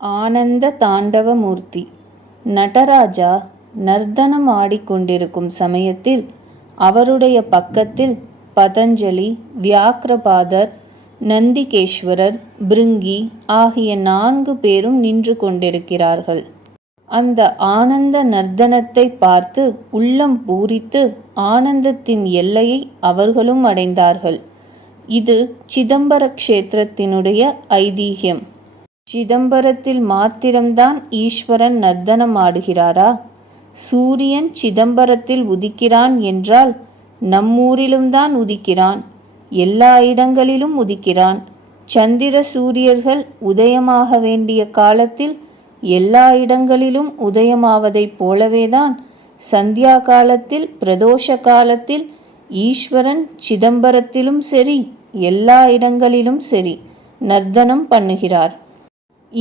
ஆனந்த தாண்டவமூர்த்தி. நடராஜா நர்த்தனம் ஆடிக்கொண்டிருக்கும் சமயத்தில் அவருடைய பக்கத்தில் பதஞ்சலி வியாக்ரபாதர் நந்திகேஸ்வரர் பிருங்கி ஆகிய நான்கு பேரும் நின்று கொண்டிருக்கிறார்கள். அந்த ஆனந்த நர்த்தனத்தை பார்த்து உள்ளம் பூரித்து ஆனந்தத்தின் எல்லையை அவர்களும் அடைந்தார்கள். இது சிதம்பர க்ஷேத்திரத்தினுடைய ஐதீகம். சிதம்பரத்தில் மாத்திரம்தான் ஈஸ்வரன் நர்த்தனம் ஆடுகிறாரா சூரியன் சிதம்பரத்தில் உதிக்கிறான் என்றால் நம்மூரிலும்தான் உதிக்கிறான் எல்லா இடங்களிலும் உதிக்கிறான். சந்திர சூரியர்கள் உதயமாக வேண்டிய காலத்தில் எல்லா இடங்களிலும் உதயமாவதைப் போலவேதான் சந்தியா காலத்தில் பிரதோஷ காலத்தில் ஈஸ்வரன் சிதம்பரத்திலும் சரி எல்லா இடங்களிலும் சரி நர்த்தனம் பண்ணுகிறார்.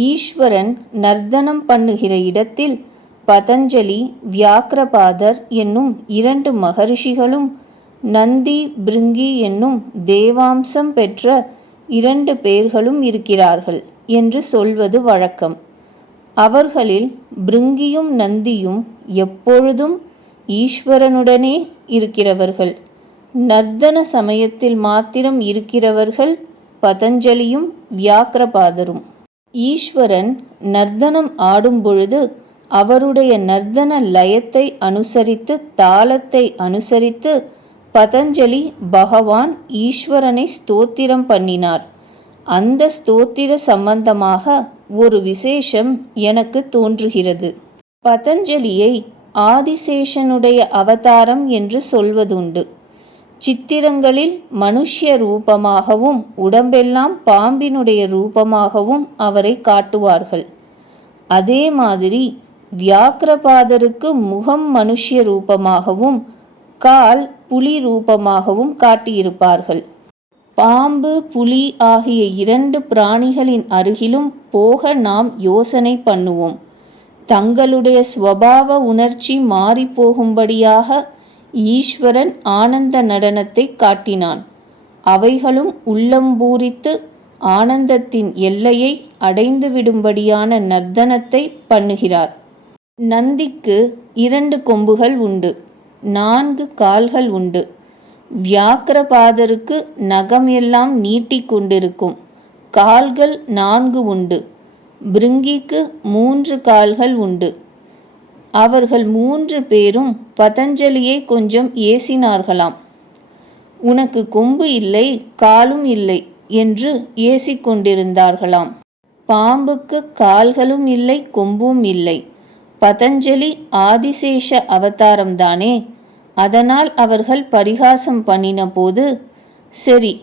ஈஸ்வரன் நர்த்தனம் பண்ணுகிற இடத்தில் பதஞ்சலி வியாக்கிரபாதர் என்னும் இரண்டு மகரிஷிகளும் நந்தி பிருங்கி என்னும் தேவாம்சம் பெற்ற இரண்டு பேர்களும் இருக்கிறார்கள் என்று சொல்வது வழக்கம். அவர்களில் பிருங்கியும் நந்தியும் எப்பொழுதும் ஈஸ்வரனுடனே இருக்கிறவர்கள். நர்த்தன சமயத்தில் மாத்திரம் இருக்கிறவர்கள் பதஞ்சலியும் வியாக்கிரபாதரும். ஈஸ்வரன் நர்த்தனம் ஆடும்பொழுது அவருடைய நர்த்தன லயத்தை அனுசரித்து தாளத்தை அனுசரித்து பதஞ்சலி பகவான் ஈஸ்வரனை ஸ்தோத்திரம் பண்ணினார். அந்த ஸ்தோத்திர சம்பந்தமாக ஒரு விசேஷம் எனக்கு தோன்றுகிறது. பதஞ்சலியை ஆதிசேஷனுடைய அவதாரம் என்று சொல்வதுண்டு. சித்திரங்களில் மனுஷ்ய ரூபமாகவும் உடம்பெல்லாம் பாம்பினுடைய ரூபமாகவும் அவரை காட்டுவார்கள். அதே மாதிரி வியாக்கிரபாதருக்கு முகம் மனுஷ்ய ரூபமாகவும் கால் புலி ரூபமாகவும் காட்டியிருப்பார்கள். பாம்பு புலி ஆகிய இரண்டு பிராணிகளின் அருகிலும் போக நாம் யோசனை பண்ணுவோம். தங்களுடைய ஸ்வபாவ உணர்ச்சி மாறிப்போகும்படியாக ஈஸ்வரன் ஆனந்த நடனத்தை காட்டினான். அவைகளும் உள்ளம் பூரித்து ஆனந்தத்தின் எல்லையை அடைந்துவிடும்படியான நர்த்தனத்தை பண்ணுகிறார். நந்திக்கு இரண்டு கொம்புகள் உண்டு நான்கு கால்கள் உண்டு. வியாக்கிரபாதருக்கு நகம் எல்லாம் நீட்டிக் கொண்டிருக்கும் கால்கள் நான்கு உண்டு. பிருங்கிக்கு மூன்று கால்கள் உண்டு. அவர்கள் மூன்று பேரும் பதஞ்சலியை கொஞ்சம் ஏசினார்களாம். உனக்கு கொம்பு இல்லை காலும் இல்லை என்று ஏசிக்கொண்டிருந்தார்களாம். பாம்புக்கு கால்களும் இல்லை கொம்பும் இல்லை. பதஞ்சலி ஆதிசேஷ அவதாரம்தானே. அதனால் அவர்கள் பரிகாசம் பண்ணின போது சரி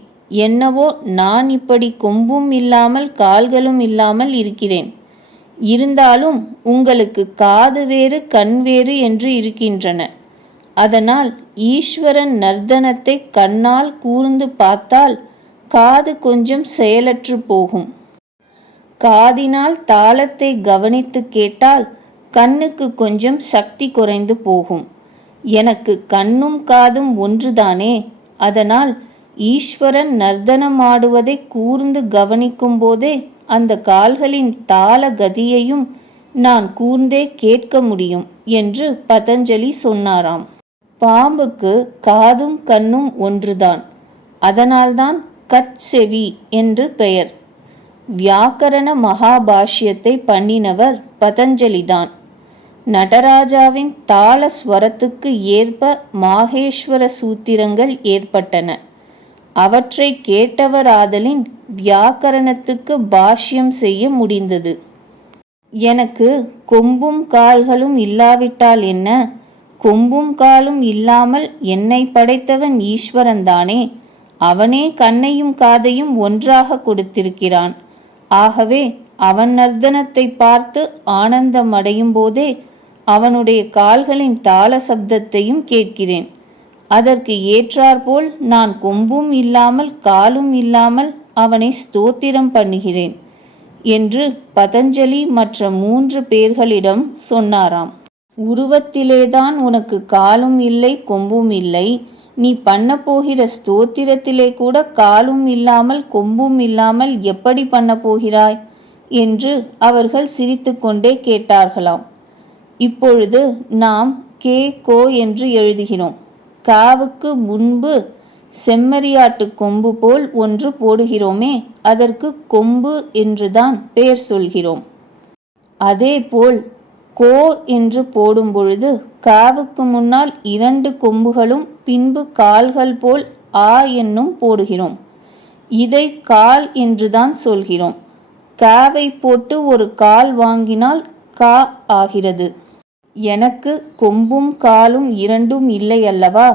என்னவோ நான் இப்படி கொம்பும் இல்லாமல் கால்களும் இல்லாமல் இருக்கிறேன். இருந்தாலும் உங்களுக்கு காது வேறு கண் வேறு என்று இருக்கின்றன. அதனால் ஈஸ்வரன் நர்தனத்தை கண்ணால் கூர்ந்து பார்த்தால் காது கொஞ்சம் செயலற்று போகும். காதினால் தாளத்தை கவனித்து கேட்டால் கண்ணுக்கு கொஞ்சம் சக்தி குறைந்து போகும். எனக்கு கண்ணும் காதும் ஒன்றுதானே? அதனால் ஈஸ்வரன் நர்தனமாடுவதை கூர்ந்து கவனிக்கும் போதே அந்த கால்களின் தாள கதியையும் நான் கூர்ந்தே கேட்க முடியும் என்று பதஞ்சலி சொன்னாராம். பாம்புக்கு காதும் கண்ணும் ஒன்றுதான். அதனால்தான் கட்செவி என்று பெயர். வியாக்கரண மகாபாஷ்யத்தை பண்ணினவர் பதஞ்சலிதான். நடராஜாவின் தாள ஸ்வரத்துக்கு ஏற்ப மாகேஸ்வர சூத்திரங்கள் ஏற்பட்டன. அவற்றை கேட்டவராதலின் வியாக்கரணத்துக்கு பாஷ்யம் செய்ய முடிந்தது. எனக்கு கொம்பும் கால்களும் இல்லாவிட்டால் என்ன? கொம்பும் காலும் இல்லாமல் என்னை படைத்தவன் ஈஸ்வரன்தானே? அவனே கண்ணையும் காதையும் ஒன்றாக கொடுத்திருக்கிறான். ஆகவே அவன் நர்த்தனத்தை பார்த்து ஆனந்தம் அடையும் போதே அவனுடைய கால்களின் தாள சப்தத்தையும் கேட்கிறேன். அதற்கு ஏற்றாற்போல் நான் கொம்பும் இல்லாமல் காலும் இல்லாமல் அவனை ஸ்தோத்திரம் பண்ணுகிறேன் என்று பதஞ்சலி மற்ற மூன்று பேர்களிடம் சொன்னாராம். உருவத்திலேதான் உனக்கு காலும் இல்லை கொம்பும் இல்லை. நீ பண்ண போகிற ஸ்தோத்திரத்திலே கூட காலும் இல்லாமல் கொம்பும் இல்லாமல் எப்படி பண்ண போகிறாய் என்று அவர்கள் சிரித்துக்கொண்டே கேட்டார்களாம். இப்பொழுது நாம் கே கோ என்று எழுதுகிறோம். காவுக்கு முன்பு செம்மறியாட்டு கொம்பு போல் ஒன்று போடுகிறோமே அதற்கு கொம்பு என்றுதான் பெயர் சொல்கிறோம். அதேபோல் கோ என்று போடும் பொழுது காவுக்கு முன்னால் இரண்டு கொம்புகளும் பின்பு கால்கள் போல் ஆ என்னும் போடுகிறோம். இதை கால் என்றுதான் சொல்கிறோம். காவை போட்டு ஒரு கால் வாங்கினால் கா ஆகிறது. எனக்கு கொம்பும் காலும் இரண்டும் இல்லை அல்லவா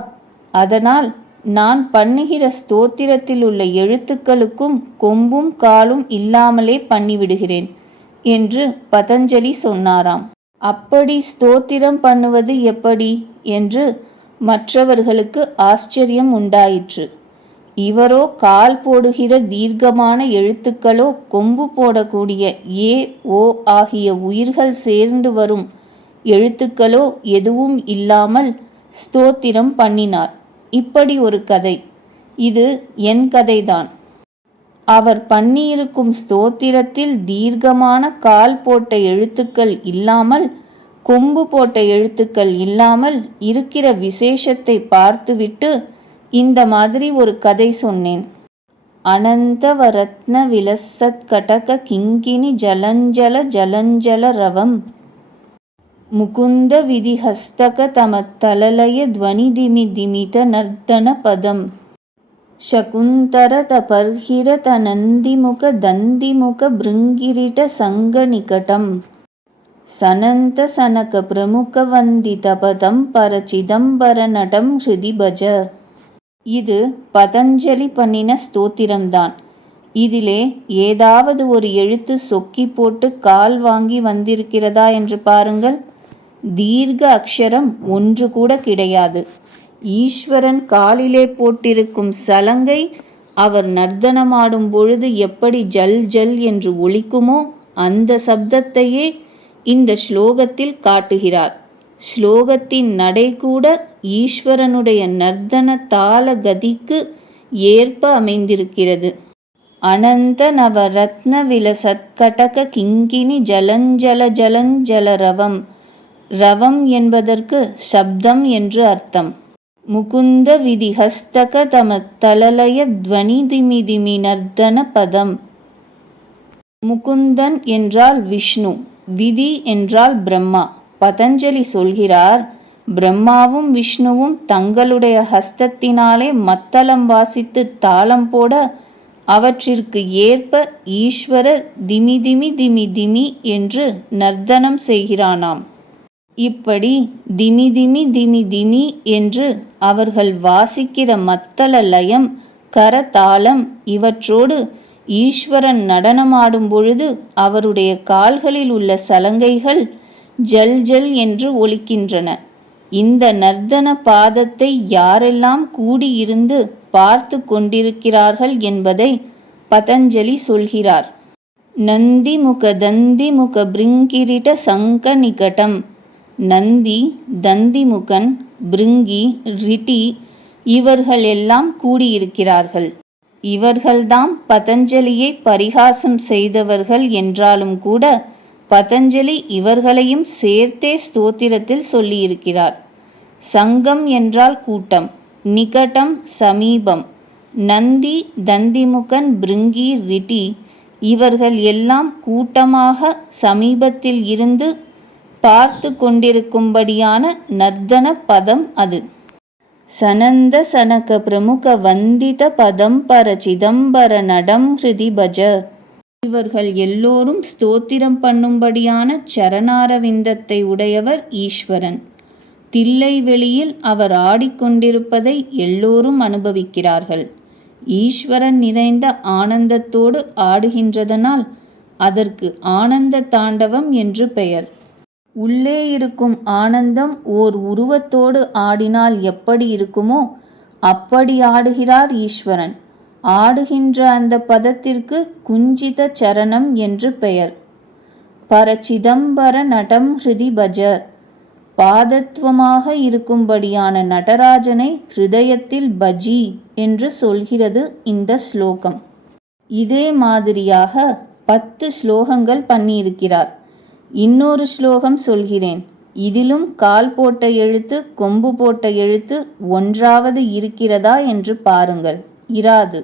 அதனால் நான் பண்ணுகிற ஸ்தோத்திரத்தில் உள்ள எழுத்துக்களுக்கும் கொம்பும் காலும் இல்லாமலே பண்ணிவிடுகிறேன் என்று பதஞ்சலி சொன்னாராம். அப்படி ஸ்தோத்திரம் பண்ணுவது எப்படி? என்று மற்றவர்களுக்கு ஆச்சரியம் உண்டாயிற்று. இவரோ கால் போடுகிற தீர்க்கமான எழுத்துக்களோ கொம்பு போடக்கூடிய ஏ ஓ ஆகிய உயிர்கள் சேர்ந்து வரும் எழுத்துக்களோ எதுவும் இல்லாமல் ஸ்தோத்திரம் பண்ணினார். இப்படி ஒரு கதை. இது என் கதைதான். அவர் பண்ணியிருக்கும் ஸ்தோத்திரத்தில் தீர்க்கமான கால் போட்ட எழுத்துக்கள் இல்லாமல் கொம்பு போட்ட எழுத்துக்கள் இல்லாமல் இருக்கிற விசேஷத்தை பார்த்துவிட்டு இந்த மாதிரி ஒரு கதை சொன்னேன். அனந்தவரத்ன விலசத் கடக கிங்கினி ஜலஞ்சல ஜலஞ்சல ரவம் मुकुन्दविधिहस्तकतमत्तलय ध्वनिदिमिदिमितनर्दनपदम् शकुन्तरतपर्हिरतनन्दिमुखदन्दिमुखभृङ्गिरिटसङ्गनिकटम् सनन्तसनकप्रमुखवन्दितपदं परचिदम्बरनटं हृदि भज இது பதஞ்சலி பண்ணின ஸ்தோத்திரம்தான் இதிலே ஏதாவது ஒரு எழுத்து சொக்கி போட்டு கால் வாங்கி வந்திருக்கிறதா என்று பாருங்கள் தீர்க்க அக்ஷரம் ஒன்று கூட கிடையாது. ஈஸ்வரன் காலிலே போட்டிருக்கும் சலங்கை அவர் நர்த்தனமாடும் பொழுது எப்படி ஜல் ஜல் என்று ஒலிக்குமோ அந்த சப்தத்தையே இந்த ஸ்லோகத்தில் காட்டுகிறார். ஸ்லோகத்தின் நடை கூட ஈஸ்வரனுடைய நர்த்தன தாள கதிக்கு ஏற்ப அமைந்திருக்கிறது. அனந்த நவரத்ன விலசத்கடக கிங்கினி ஜலஞ்சல ஜலஞ்சல ரவம் ரவம் என்பதற்கு சப்தம் என்று அர்த்தம். முகுந்த விதிஹஸ்தக தம தலலய துவனி திமி திமி நர்த்தன பதம். முகுந்தன் என்றால் விஷ்ணு விதி என்றால் பிரம்மா. பதஞ்சலி சொல்கிறார் பிரம்மாவும் விஷ்ணுவும் தங்களுடைய ஹஸ்தத்தினாலே மத்தளம் வாசித்து தாளம் போட அவற்றிற்கு ஏற்ப ஈஸ்வரர் திமி திமி திமி திமி என்று நர்த்தனம் செய்கிறானாம். இப்படி திமி திமி திமி திமி என்று அவர்கள் வாசிக்கிற மத்தள லயம் கரதாளம் இவற்றோடு ஈஸ்வரன் நடனமாடும் பொழுது அவருடைய கால்களில் உள்ள சலங்கைகள் ஜல் ஜல் என்று ஒலிக்கின்றன. இந்த நர்த்தன பாதத்தை யாரெல்லாம் கூடியிருந்து பார்த்து கொண்டிருக்கிறார்கள் என்பதை பதஞ்சலி சொல்கிறார். நந்திமுக தந்திமுக தந்தி முக சங்க நிகடம் நந்தி தந்திமுகன் பிருங்கி ரிட்டி இவர்கள் எல்லாம் கூடியிருக்கிறார்கள். இவர்கள்தாம் பதஞ்சலியை பரிகாசம் செய்தவர்கள் என்றாலும் கூட பதஞ்சலி இவர்களையும் சேர்த்தே ஸ்தோத்திரத்தில் சொல்லியிருக்கிறார். சங்கம் என்றால் கூட்டம் நிகட்டம் சமீபம். நந்தி தந்திமுகன் பிருங்கி ரிட்டி இவர்கள் எல்லாம் கூட்டமாக சமீபத்தில் இருந்து பார்த்து கொண்டிருக்கும்படியான நர்த்தன பதம் அது. சனந்த சனக பிரமுக வந்தித பதம் பர சிதம்பர நடம் ஹிருதி பஜ. இவர்கள் எல்லோரும் ஸ்தோத்திரம் பண்ணும்படியான சரணாரவிந்தத்தை உடையவர் ஈஸ்வரன். தில்லை வெளியில் அவர் ஆடிக்கொண்டிருப்பதை எல்லோரும் அனுபவிக்கிறார்கள். ஈஸ்வரன் நிறைந்த ஆனந்தத்தோடு ஆடுகின்றதனால் அதற்கு ஆனந்த தாண்டவம் என்று பெயர். உள்ளே இருக்கும் ஆனந்தம் ஓர் உருவத்தோடு ஆடினால் எப்படி இருக்குமோ அப்படி ஆடுகிறார் ஈஸ்வரன். ஆடுகின்ற அந்த பதத்திற்கு குஞ்சித சரணம் என்று பெயர். பரச்சிதம்பர நடம் ஹிருதி பஜ. பாதத்துவமாக இருக்கும்படியான நடராஜனை ஹிருதயத்தில் பஜி என்று சொல்கிறது இந்த ஸ்லோகம். இதே மாதிரியாக பத்து ஸ்லோகங்கள் பண்ணியிருக்கிறார். இன்னொரு ஸ்லோகம் சொல்கிறேன். இதிலும் கால் போட்ட எழுத்து கொம்பு போட்ட எழுத்து ஒன்றாவது இருக்கிறதா என்று பாருங்கள். இராது.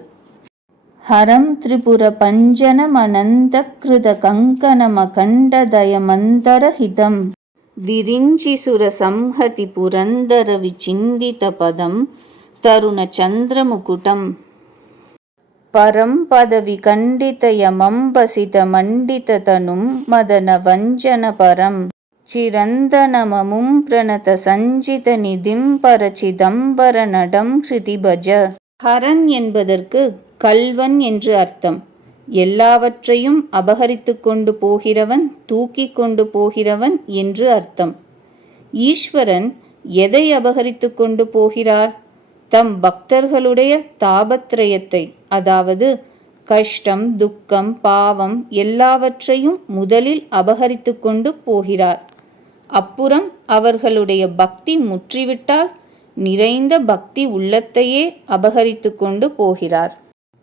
ஹரம் திரிபுர பஞ்சனமனந்த கிருத கங்கணமகண்டதயமந்தரஹிதம் விரிஞ்சிசுர சம்ஹதி புரந்தர விசிந்தித பதம். தருண சந்திரமுகுடம் பரம் பதவி கண்டிதயமம்பசித மண்டித தனும் மதன வஞ்சன பரம் चिरन्दनममुं பிரணத பரசிதம்பர நடம் ஹிருதிபஜ ஹரன் என்பதற்கு கல்வன் என்று அர்த்தம் எல்லாவற்றையும் அபகரித்து கொண்டு போகிறவன் தூக்கி கொண்டு போகிறவன் என்று அர்த்தம் ஈஸ்வரன் எதை அபகரித்து கொண்டு போகிறார் தம் பக்தர்களுடைய தாபத்ரயத்தை அதாவது கஷ்டம் துக்கம் பாவம் எல்லாவற்றையும் முதலில் அபகரித்து கொண்டு போகிறார். அப்புறம் அவர்களுடைய பக்தி முற்றிவிட்டால் நிறைந்த பக்தி உள்ளத்தையே அபகரித்து கொண்டு போகிறார்.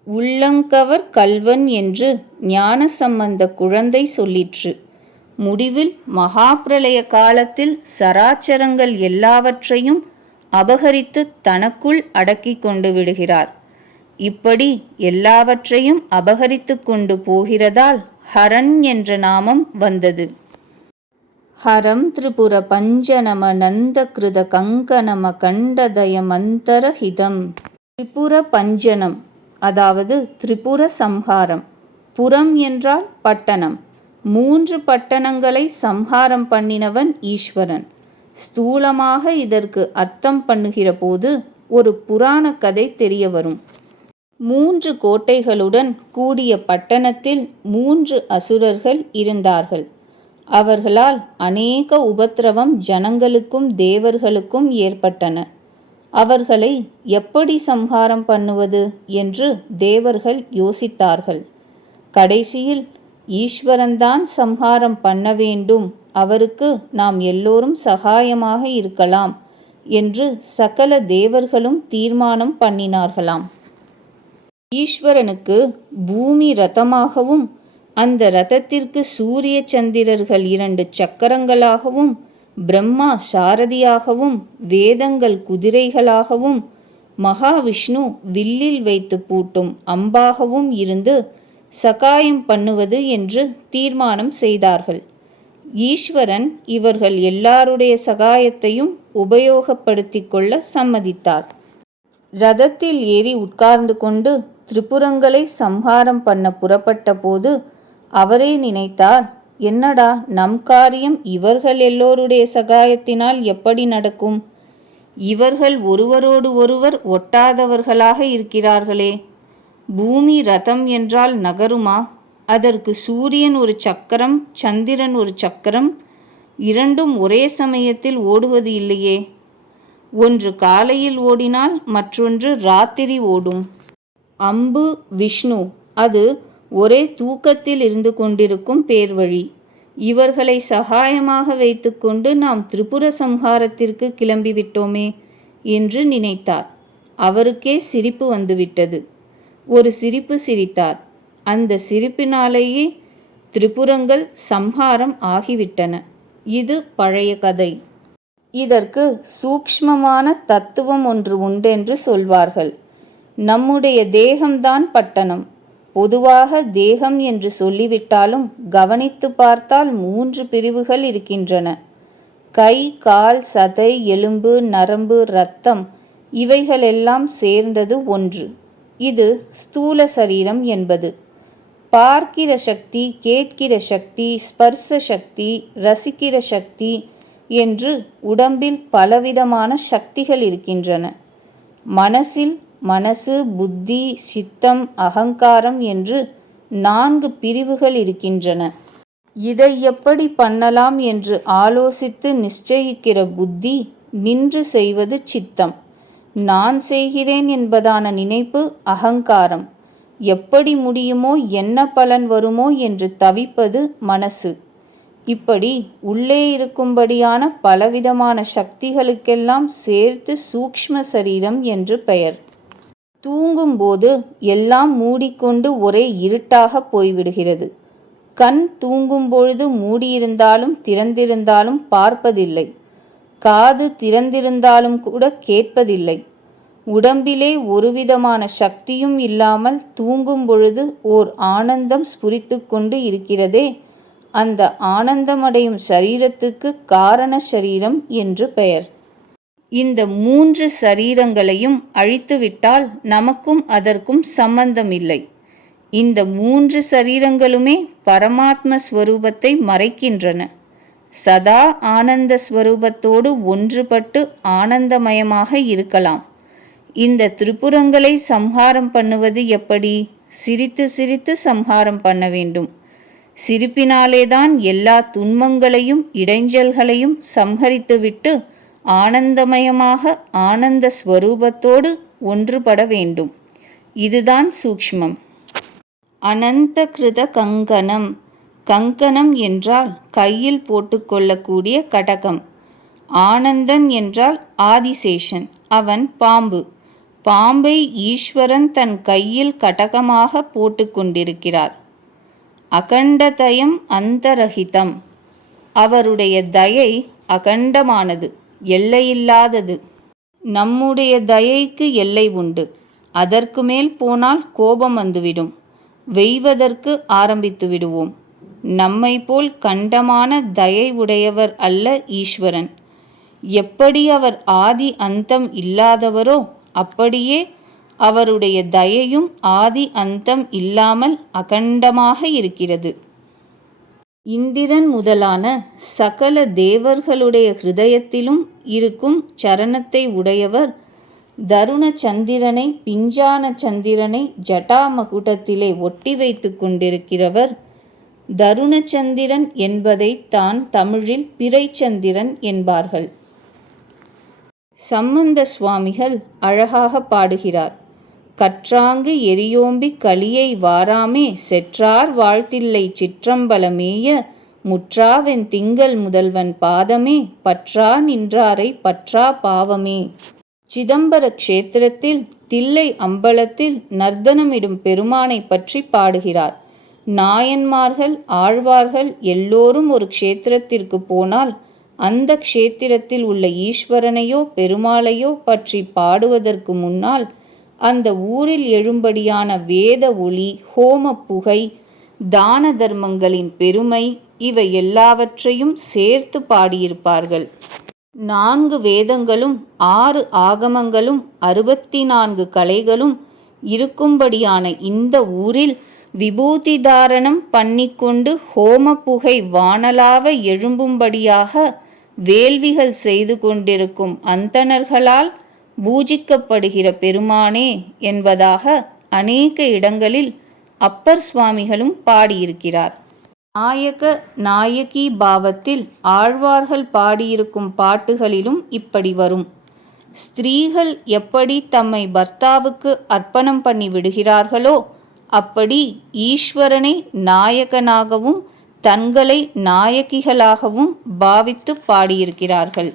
உள்ளங்கவர் கல்வன் என்று ஞான சம்பந்த குழந்தை சொல்லிற்று. முடிவில் மகாபிரளய காலத்தில் சராச்சரங்கள் எல்லாவற்றையும் அபகரித்து தனக்குள் அடக்கி கொண்டு விடுகிறார். இப்படி எல்லாவற்றையும் அபகரித்து கொண்டு போகிறதால் ஹரன் என்ற நாமம் வந்தது. ஹரம் திரிபுர பஞ்சநம நந்தகிருத கங்கணம கண்டதயமந்தரஹிதம் திரிபுர பஞ்சனம் அதாவது திரிபுர சம்ஹாரம் புறம் என்றால் பட்டணம். மூன்று பட்டணங்களை சம்ஹாரம் பண்ணினவன் ஈஸ்வரன். ஸ்தூலமாக இதற்கு அர்த்தம் பண்ணுகிற போது ஒரு புராண கதை தெரிய வரும். மூன்று கோட்டைகளுடன் கூடிய பட்டணத்தில் மூன்று அசுரர்கள் இருந்தார்கள். அவர்களால் அநேக உபத்திரவம் ஜனங்களுக்கும் தேவர்களுக்கும் ஏற்பட்டன. அவர்களை எப்படி சம்ஹாரம் பண்ணுவது என்று தேவர்கள் யோசித்தார்கள். கடைசியில் ஈஸ்வரன்தான் சம்ஹாரம் பண்ண வேண்டும் அவருக்கு நாம் எல்லோரும் சகாயமாக இருக்கலாம் என்று சகல தேவர்களும் தீர்மானம் பண்ணினார்களாம். ஈஸ்வரனுக்கு பூமி ரதமாகவும் அந்த ரதத்திற்கு சூரிய சந்திரர்கள் இரண்டு சக்கரங்களாகவும் பிரம்மா சாரதியாகவும் வேதங்கள் குதிரைகளாகவும் மகாவிஷ்ணு வில்லில் வைத்து பூட்டும் அம்பாகவும் இருந்து சகாயம் பண்ணுவது என்று தீர்மானம் செய்தார்கள். ஈஸ்வரன் இவர்கள் எல்லாருடைய சகாயத்தையும் உபயோகப்படுத்தி கொள்ள சம்மதித்தார். ரதத்தில் ஏறி உட்கார்ந்து கொண்டு திரிபுரங்களை சம்ஹாரம் பண்ண புறப்பட்ட போது அவரே நினைத்தார் என்னடா நம் காரியம் இவர்கள் எல்லோருடைய சகாயத்தினால் எப்படி நடக்கும்? இவர்கள் ஒருவரோடு ஒருவர் ஒட்டாதவர்களாக இருக்கிறார்களே. பூமி ரதம் என்றால் நகருமா? அதற்கு சூரியன் ஒரு சக்கரம் சந்திரன் ஒரு சக்கரம் இரண்டும் ஒரே சமயத்தில் ஓடுவது இல்லையே. ஒன்று காலையில் ஓடினால் மற்றொன்று ராத்திரி ஓடும். அம்பு விஷ்ணு அது ஒரே தூக்கத்தில் இருந்து கொண்டிருக்கும் பேர்வழி. இவர்களை சகாயமாக வைத்துக்கொண்டு நாம் திரிபுர சம்ஹாரத்திற்கு கிளம்பிவிட்டோமே என்று நினைத்தார். அவருக்கே சிரிப்பு வந்துவிட்டது. ஒரு சிரிப்பு சிரித்தார். அந்த சிரிப்பினாலேயே திரிபுரங்கள் சம்ஹாரம் ஆகிவிட்டன. இது பழைய கதை. இதற்கு சூக்ஷ்மமான தத்துவம் ஒன்று உண்டென்று சொல்வார்கள். நம்முடைய தேகம்தான் பட்டணம். பொதுவாக தேகம் என்று சொல்லிவிட்டாலும் கவனித்து பார்த்தால் மூன்று பிரிவுகள் இருக்கின்றன. கை கால் சதை எலும்பு நரம்பு இரத்தம் இவைகளெல்லாம் சேர்ந்தது ஒன்று. இது ஸ்தூல சரீரம் என்பது. பார்க்கிற சக்தி கேட்கிற சக்தி ஸ்பர்ச சக்தி ரசிக்கிற சக்தி என்று உடம்பில் பலவிதமான சக்திகள் இருக்கின்றன. மனசில் மனசு புத்தி சித்தம் அகங்காரம் என்று நான்கு பிரிவுகள் இருக்கின்றன. இதை எப்படி பண்ணலாம் என்று ஆலோசித்து நிச்சயிக்கிற புத்தி நின்று செய்வது சித்தம். நான் செய்கிறேன் என்பதான நினைப்பு அகங்காரம். எப்படி முடியுமோ என்ன பலன் வருமோ என்று தவிப்பது மனசு. இப்படி உள்ளே இருக்கும்படியான பலவிதமான சக்திகளுக்கெல்லாம் சேர்த்து சூக்ஷ்ம சரீரம் என்று பெயர். தூங்கும்போது எல்லாம் மூடிக்கொண்டு ஒரே இருட்டாக போய்விடுகிறது. கண் தூங்கும்பொழுது மூடியிருந்தாலும் திறந்திருந்தாலும் பார்ப்பதில்லை. காது திறந்திருந்தாலும் கூட கேட்பதில்லை. உடம்பிலே ஒருவிதமான சக்தியும் இல்லாமல் தூங்கும் பொழுது ஓர் ஆனந்தம் ஸ்புரித்து கொண்டு இருக்கிறதே. அந்த ஆனந்தமடையும் சரீரத்துக்கு காரண சரீரம் என்று பெயர். இந்த மூன்று சரீரங்களையும் அழித்துவிட்டால் நமக்கும் அதற்கும் சம்பந்தமில்லை. இந்த மூன்று சரீரங்களுமே பரமாத்ம ஸ்வரூபத்தை மறைக்கின்றன. சதா ஆனந்த ஸ்வரூபத்தோடு ஒன்றுபட்டு ஆனந்தமயமாக இருக்கலாம். இந்த திரிபுரங்களை சம்ஹாரம் பண்ணுவது எப்படி? சிரித்து சிரித்து சம்ஹாரம் பண்ண வேண்டும். சிரிப்பினாலேதான் எல்லா துன்பங்களையும் இடைஞ்சல்களையும் சம்ஹரித்துவிட்டு ஆனந்தமயமாக ஆனந்த ஸ்வரூபத்தோடு ஒன்றுபட வேண்டும். இதுதான் சூக்ஷ்மம். அனந்த கிருத கங்கணம். கங்கணம் என்றால் கையில் போட்டுக்கொள்ளக்கூடிய கடகம். ஆனந்தன் என்றால் ஆதிசேஷன் அவன் பாம்பு. பாம்பை ஈஸ்வரன் தன் கையில் கடகமாக போட்டுக்கொண்டிருக்கிறார் அகண்டதயம் அந்தரகிதம். அவருடைய தயை அகண்டமானது எல்லையில்லாதது. நம்முடைய தயைக்கு எல்லை உண்டு. அதற்கு மேல் போனால் கோபம் வந்துவிடும். வெய்வதற்கு ஆரம்பித்து விடுவோம். நம்மை போல் கண்டமான தயை உடையவர் அல்ல ஈஸ்வரன். எப்படி அவர் ஆதி அந்தம் இல்லாதவரோ அப்படியே அவருடைய தயையும் ஆதி அந்தம் இல்லாமல் அகண்டமாக இருக்கிறது. இந்திரன் முதலான சகல தேவர்களுடைய ஹிருதயத்திலும் இருக்கும் சரணத்தை உடையவர் தருண சந்திரனை பிஞ்சான சந்திரனை ஜட்டாமகுடத்திலே ஒட்டி வைத்து கொண்டிருக்கிறவர் தருணச்சந்திரன் என்பதை தான் தமிழில் பிறைச்சந்திரன் என்பார்கள். சம்பந்த சுவாமிகள் அழகாக பாடுகிறார். கற்றாங்கு எரியோம்பிக் களியை வாராமே செற்றார் வாழ்த்தில்லை சிற்றம்பலமேய முற்றாவென் திங்கள் முதல்வன் பாதமே பற்றா நின்றாரை பற்றா பாவமே. சிதம்பர க்ஷேத்திரத்தில் தில்லை அம்பலத்தில் நர்த்தனமிடும் பெருமானை பற்றி பாடுகிறார். நாயன்மார்கள் ஆழ்வார்கள் எல்லோரும் ஒரு க்ஷேத்திரத்திற்கு போனால் அந்த க்ஷேத்திரத்தில் உள்ள ஈஸ்வரனையோ பெருமாளையோ பற்றி பாடுவதற்கு முன்னால் அந்த ஊரில் எழும்படியான வேத ஒளி ஹோம புகை தான தர்மங்களின் பெருமை இவை எல்லாவற்றையும் சேர்த்து பாடியிருப்பார்கள். நான்கு வேதங்களும் ஆறு ஆகமங்களும் அறுபத்தி நான்கு கலைகளும் இருக்கும்படியான இந்த ஊரில் விபூதி தாரணம் பண்ணிக்கொண்டு ஹோம புகை வானலாவ எழும்பும்படியாக வேள்விகள் செய்து கொண்டிருக்கும் அந்தணர்களால் பூஜிக்கப்படுகிற பெருமானே என்பதாக அநேக இடங்களில் அப்பர் சுவாமிகளும் பாடியிருக்கிறார். நாயக நாயகி பாவத்தில் ஆழ்வார்கள் பாடியிருக்கும் பாட்டுகளிலும் இப்படி வரும். ஸ்திரீகள் எப்படி தம்மை பர்த்தாவுக்கு அர்ப்பணம் பண்ணி விடுகிறார்களோ அப்படி ஈஸ்வரனை நாயகனாகவும் தங்களை நாயகிகளாகவும் பாவித்து பாடியிருக்கிறார்கள்.